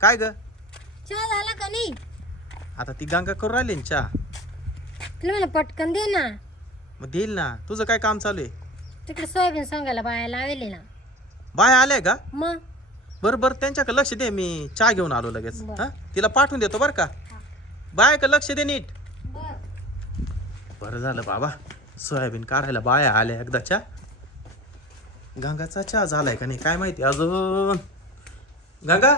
काय ग? चहा झाला का नाही? आता ती गंगा करू राहिली ना चहा. तुला म्हणा पटकन दे ना. मग देईल ना. तुझं काय काम चालू आहे? तिकडे सोयाबीन सांगायला बाया लावेले ना. बाय आले का? मग? बरं बरं त्यांच्याकडे लक्ष दे मी चहा घेऊन आलो लगेच. बरं. हा? तिला पाठवून देतो बरं का? बाय का लक्ष दे नीट. बरं. झालं बाबा. सोयाबीन काढायला बाया आल्या एकदाच्या गंगाचा चहा झालाय का नाही? काय माहिती अजून. गंगा?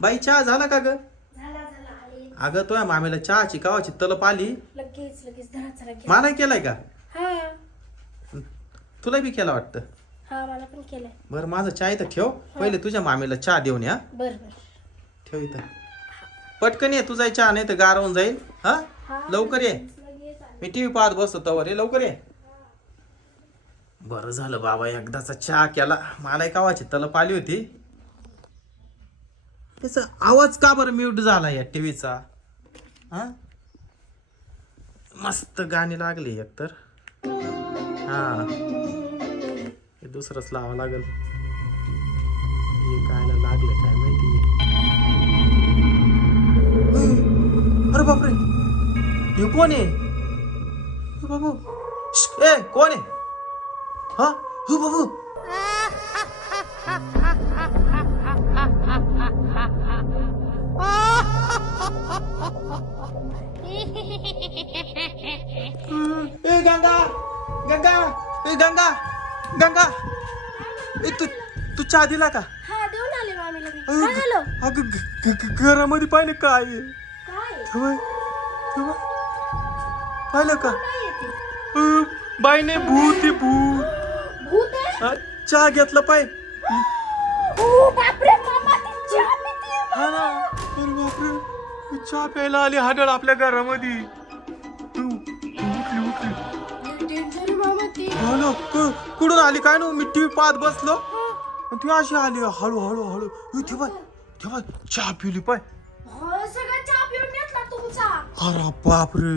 बाई चहा झाला का ग? अगं तुझ्या मामीला चहाची कावाची तलप आली. लगेच लगेच. मला केलाय का? हा. तुला बी केला वाटतं? हा मला पण केलंय. बरं माझं चहा इथं ठेव. पहिले तुझ्या मामीला चहा देऊन या. बर बर. ठेव इथं. पटकन ये तुझा चहा नाही तर गारवून जाईल. हा? लवकर ये. मी टीव्ही पाहत बसतो तवर ये लवकर ये. बरं झालं बाबा एकदाचा चहा केला. मला एक आवाची तलप आली होती. त्याचा आवाज का बरं म्यूट झाला या टीव्हीचा हां? मस्त गाणी लागली एकतर हा. हे दुसरंच लावा लागल. हे कायला लागलं काय माहिती? अरे बापरे. हे कोण आहे? बाबू. ए कोण आहे? हा? हो बाबू. ए गंगा! गंगा! ए गंगा! गंगा! ए तू तू चहा दिला का? हा देऊन आले मामीला मी. अगं, काय झालं? अगं ग- ग- ग- घरामध्ये पाहिलं काय? आहे? काय तेव्हा तेव्हा पाहिलं का? काय येते अं, बाईने भूत आहे भूत. भूत आहे? चहा घेतला पाय. ओ चहा प्यायला आली हाडळ आपल्या घरामध्ये. उ- उठली उठली. मामा ती ना कु- कुठून आली? काय ना मी टीव्ही पाहत बसलो. आणि ती अशी आली हळू हळू. हळू ठेवा ठेवा चहा पिली पाय. हो सगळं चहा पिऊन घेतला तुमचा अरे बापरे.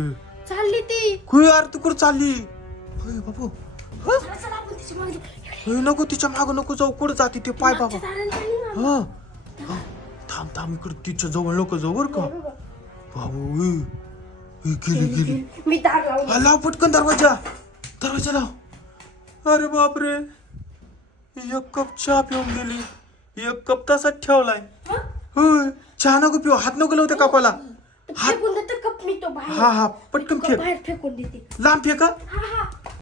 चालली ती कुठे यार तू कुठं चालली? अरे बापू. हा? चला चला आपण तिची मागे ए, नको तिच्या माग नको जाऊ. कुठं जाते ते पाय बाबा. हा? हा. थांब थांब इकडे तिच्या जवळ नको जाऊ बर का. बाबू ए, ए, गेली गेली. मी दार लावून हा, लाव पटकन दरवाजा. दरवाजा लाव. अरे बापरे. एक कप चहा पिऊन गेली. एक कप तसाच ठेवलाय. हं? होय चहा नको पिऊ हात नको लावते कपाला. फेकून देते कप मी तो बाहेर. हा हा पटकन कप फेक. बाहेर फेकून देते. लांब फेका हा हा.